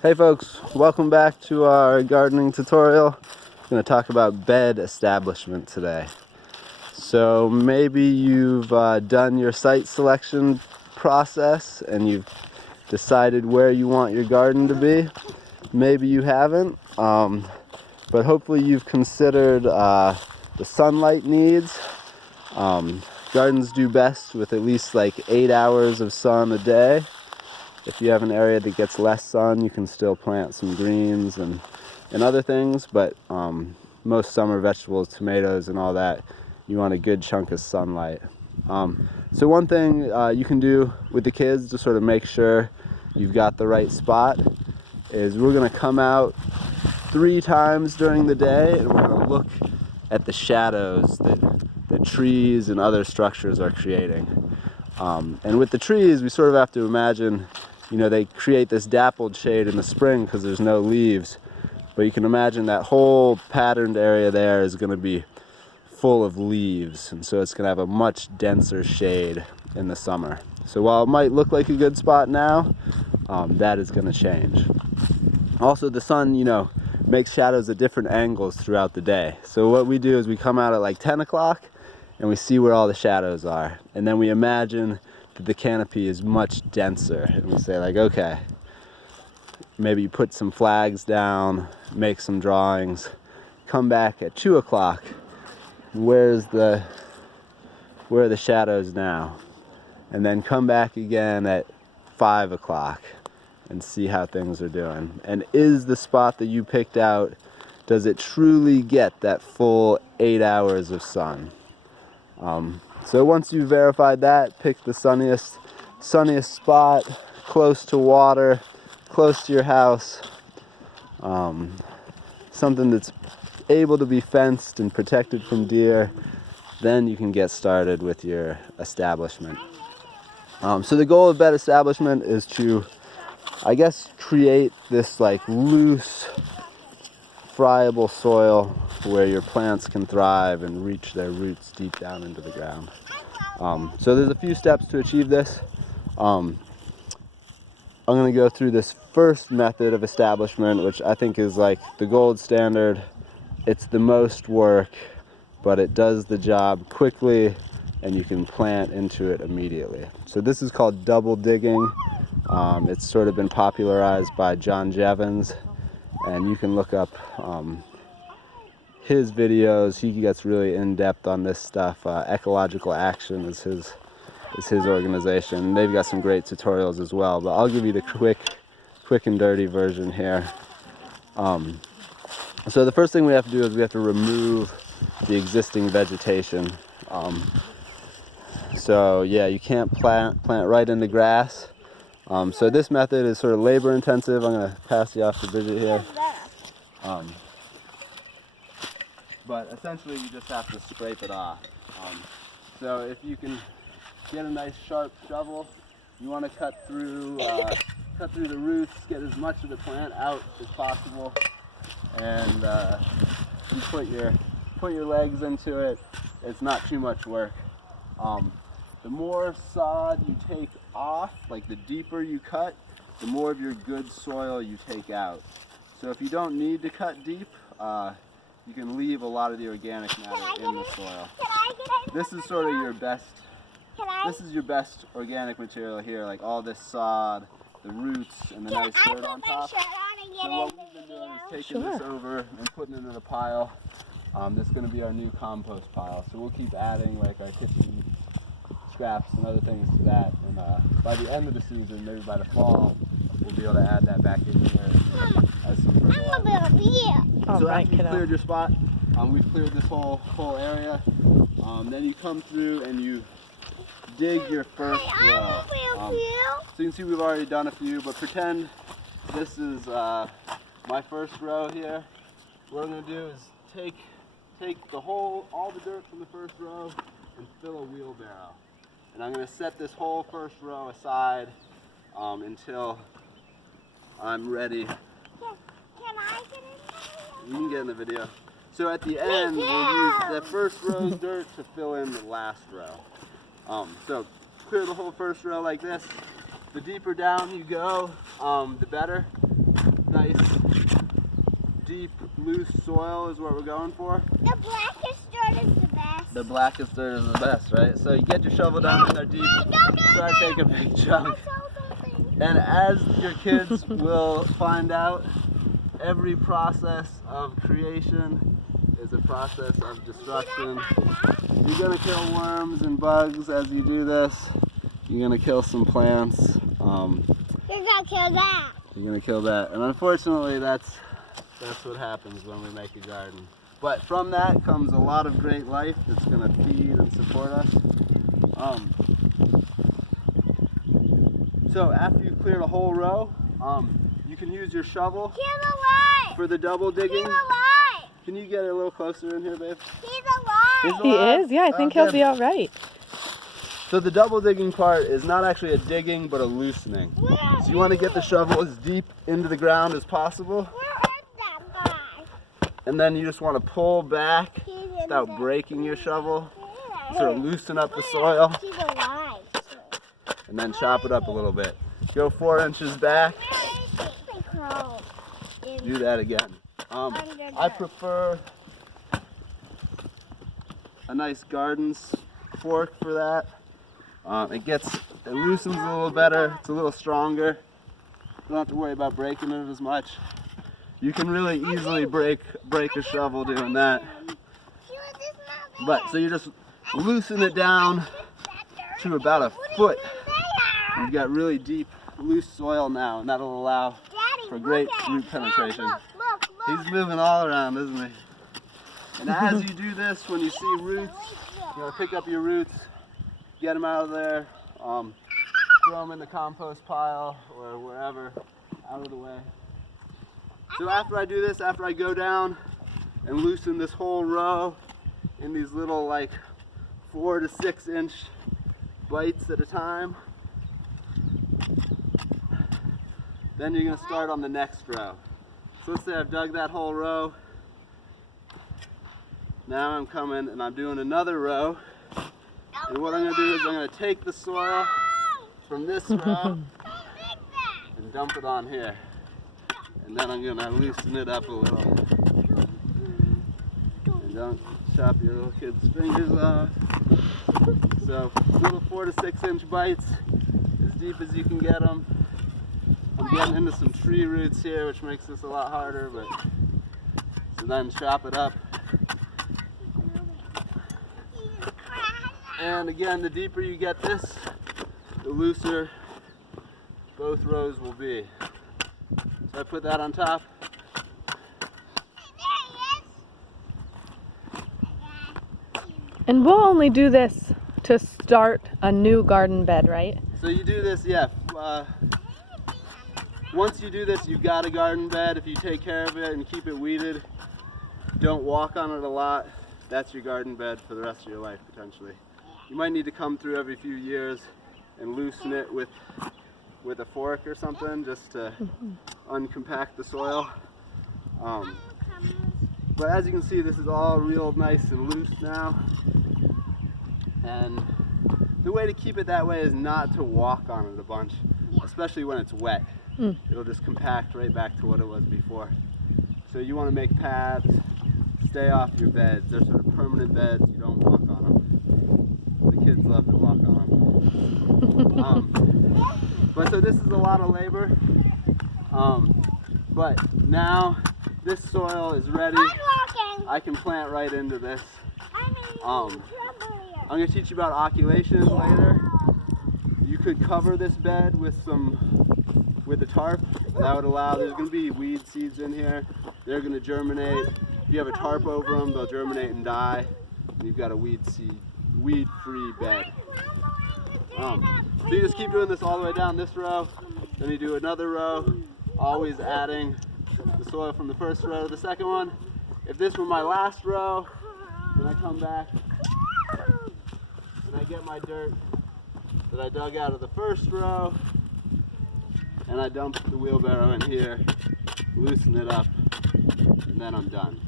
Hey folks, welcome back to our gardening tutorial. I'm going to talk about bed establishment today. So maybe you've done your site selection process and you've decided where you want your garden to be. Maybe you haven't, but hopefully you've considered the sunlight needs. Gardens do best with at least like 8 hours of sun a day. If you have an area that gets less sun, you can still plant some greens and other things, but most summer vegetables, tomatoes and all that, you want a good chunk of sunlight. So one thing you can do with the kids to sort of make sure you've got the right spot is we're going to come out 3 times during the day and we're going to look at the shadows that trees and other structures are creating. And with the trees, we sort of have to imagine, they create this dappled shade in the spring because there's no leaves. But you can imagine that whole patterned area there is going to be full of leaves. And so it's going to have a much denser shade in the summer. So while it might look like a good spot now, that is going to change. Also, the sun, makes shadows at different angles throughout the day. So what we do is we come out at like 10 o'clock and we see where all the shadows are. And then we imagine that the canopy is much denser. And we say like, okay, maybe you put some flags down, make some drawings, come back at 2 o'clock. Where are the shadows now? And then come back again at 5 o'clock and see how things are doing. And is the spot that you picked out, does it truly get that full 8 hours of sun? So once you've verified that, pick the sunniest spot, close to water, close to your house, something that's able to be fenced and protected from deer, then you can get started with your establishment. So the goal of bed establishment is to, create this like loose, friable soil where your plants can thrive and reach their roots deep down into the ground. So there's a few steps to achieve this. I'm going to go through this first method of establishment, which I think is like the gold standard. It's the most work, but it does the job quickly and you can plant into it immediately. So this is called double digging. It's sort of been popularized by John Jevons, and you can look up his videos. He gets really in-depth on this stuff. Ecological Action is his organization. They've got some great tutorials as well, but I'll give you the quick and dirty version here. So the first thing we have to do is we have to remove the existing vegetation. So yeah, you can't plant right in the grass. So this method is sort of labor intensive. I'm going to pass you off to Bridget here. But essentially you just have to scrape it off. So if you can get a nice sharp shovel, you want to cut through the roots, get as much of the plant out as possible, and you put your legs into it. It's not too much work. The more sod you take off, like the deeper you cut, the more of your good soil you take out. So if you don't need to cut deep, you can leave a lot of the organic matter in the soil. This is sort of your best. This is your best organic material here, like all this sod, the roots, and the nice dirt on top. So what we've been doing is taking this over and putting it in a pile. This is going to be our new compost pile. So we'll keep adding like our kitchen scraps and other things to that. And by the end of the season, maybe by the fall, we'll be able to add that back in here as some fertilizer. So after you've cleared your spot, we've cleared this whole area. Then you come through and you dig your first row. So you can see we've already done a few, but pretend this is my first row here. What I'm going to do is take all the dirt from the first row and fill a wheelbarrow. And I'm going to set this whole first row aside until I'm ready. Can I get in the video? You can get in the video. So at the end, we'll use the first row's dirt to fill in the last row. So clear the whole first row like this. The deeper down you go, the better. nice, deep, loose soil is what we're going for. The blackest dirt is the best. The blackest dirt is the best, right? So you get your shovel down in there deep, try to take a big chunk. And as your kids will find out, every process of creation is a process of destruction. You're gonna kill worms and bugs as you do this. You're gonna kill some plants. You're gonna kill that. You're gonna kill that. And unfortunately, that's what happens when we make a garden. But from that comes a lot of great life that's gonna feed and support us. So after you've cleared a whole row, you can use your shovel He's alive. for the double digging. He's alive. Can you get a little closer in here, babe? He's alive. He is? Yeah, I think he'll good. be all right. So the double digging part is not actually a digging, but a loosening. So you want to get the shovel as deep into the ground as possible, Where is that guy? and then you just want to pull back He's in without the- breaking your shovel, Here. sort of loosen up the soil, He's alive. and then chop it up a little bit. Go 4 inches back, Where is he? Crawl in do that again. under I dirt. prefer a nice garden fork for that. It loosens a little better, it's a little stronger. You don't have to worry about breaking it as much. You can really easily break a shovel doing that. He was just not But there. so you just loosen it down to about a What foot. is in You've got really deep, loose soil now, and that'll allow Daddy, for great look at root it. penetration. Look. He's moving all around, isn't he? And as you do this, when you see roots, you want to pick up your roots, get them out of there, throw them in the compost pile or wherever, out of the way. So after I do this, after I go down and loosen this whole row in these little like 4 to 6 inch bites at a time, then you're gonna start on the next row. So let's say I've dug that whole row. Now I'm coming and I'm doing another row. And what I'm gonna do is I'm gonna take the soil from this row and dump it on here. And then I'm gonna loosen it up a little. And don't chop your little kid's fingers off. So little 4 to 6 inch bites, as deep as you can get them. I'm getting into some tree roots here, which makes this a lot harder, but so then chop it up. And again, the deeper you get this, the looser both rows will be. So I put that on top. And we'll only do this to start a new garden bed, right? So you do this, yeah. Once you do this, you've got a garden bed. If you take care of it and keep it weeded, don't walk on it a lot, that's your garden bed for the rest of your life, potentially. You might need to come through every few years and loosen it with a fork or something, just to uncompact the soil. But as you can see, this is all real nice and loose now. And the way to keep it that way is not to walk on it a bunch, especially when it's wet. It'll just compact right back to what it was before. So you want to make paths, stay off your beds. They're sort of permanent beds, you don't walk on them. The kids love to walk on them. But so this is a lot of labor. But now this soil is ready. I can plant right into this. I'm going to teach you about oculation later. You could cover this bed with a tarp. That would allow, there's going to be weed seeds in here. They're going to germinate. If you have a tarp over them, they'll germinate and die. And you've got a weed-free bed. So you just keep doing this all the way down this row. Then you do another row, always adding the soil from the first row to the second one. If this were my last row, then I come back and I get my dirt that I dug out of the first row, and I dump the wheelbarrow in here, loosen it up, and then I'm done.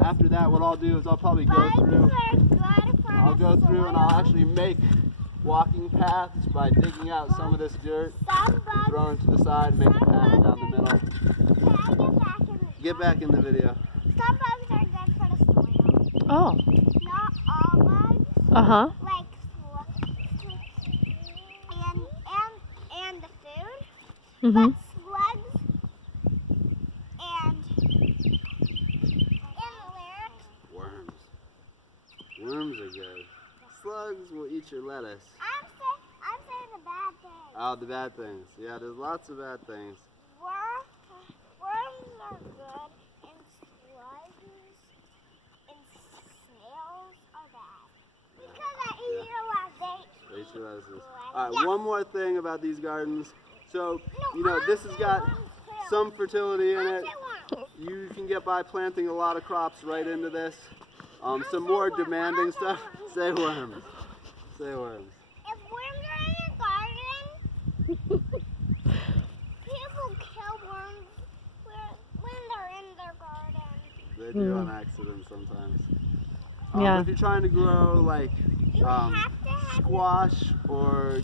After that, what I'll do is I'll probably go through and I'll actually make walking paths by digging out some of this dirt, Some bugs. throwing it to the side, and make a Some path bugs down the middle. Can I get back in the Get back in the video. Some bugs are good for the soil. Oh. Not all bugs. Uh-huh. Like and the food. Mm-hmm. But slugs and lyrics. Worms. Worms are good. Slugs will eat your lettuce. I'm saying the bad thing. Oh, the bad things. Yeah, there's lots of bad things. Worms are good, and slugs and snails are bad. Because I eat a lot of They eat your lettuces. Yeah. Alright, one more thing about these gardens. So, No, you know, I this has say got worms too. some fertility in I it. say worms. You can get by planting a lot of crops right into this. Some say more worms. demanding I say stuff. worms. Say worms. Say worms. If worms are in your garden, people kill worms when they're in their garden. They do on accident sometimes. Yeah. But if you're trying to grow like You have to have squash or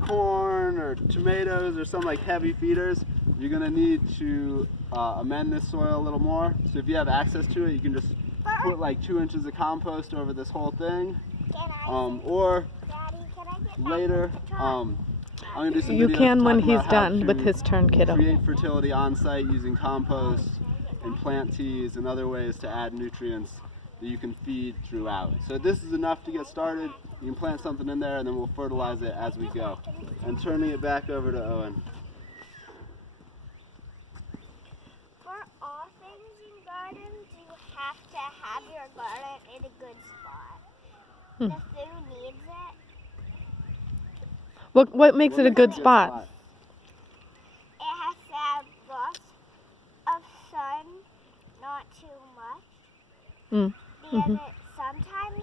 corn or tomatoes or some like heavy feeders, you're gonna need to amend this soil a little more. So if you have access to it, you can just put like 2 inches of compost over this whole thing. Or Daddy, can I get back later, in the truck? I'm gonna do some You videos can when talking he's about how done with to his turn, kiddo. create fertility on site using compost and plant teas and other ways to add nutrients that you can feed throughout. So this is enough to get started. You can plant something in there and then we'll fertilize it as we go. And turning it back over to Owen. For all things in gardens, you have to have your garden in a good spot. The food needs it. What makes it a good Good spot? It has to have lots of sun, not too much. Mm. Because it sometimes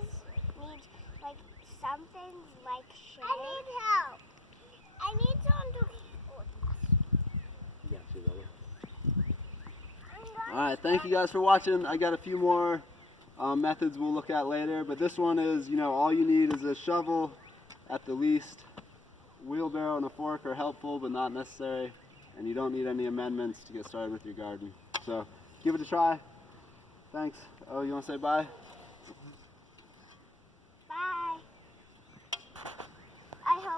needs, like, some things like shade. I need help. I need someone to Alright, thank you guys for watching. I got a few more methods we'll look at later, but this one is, you know, all you need is a shovel at the least. Wheelbarrow and a fork are helpful but not necessary, and you don't need any amendments to get started with your garden. So give it a try. Thanks. Oh, you want to say bye?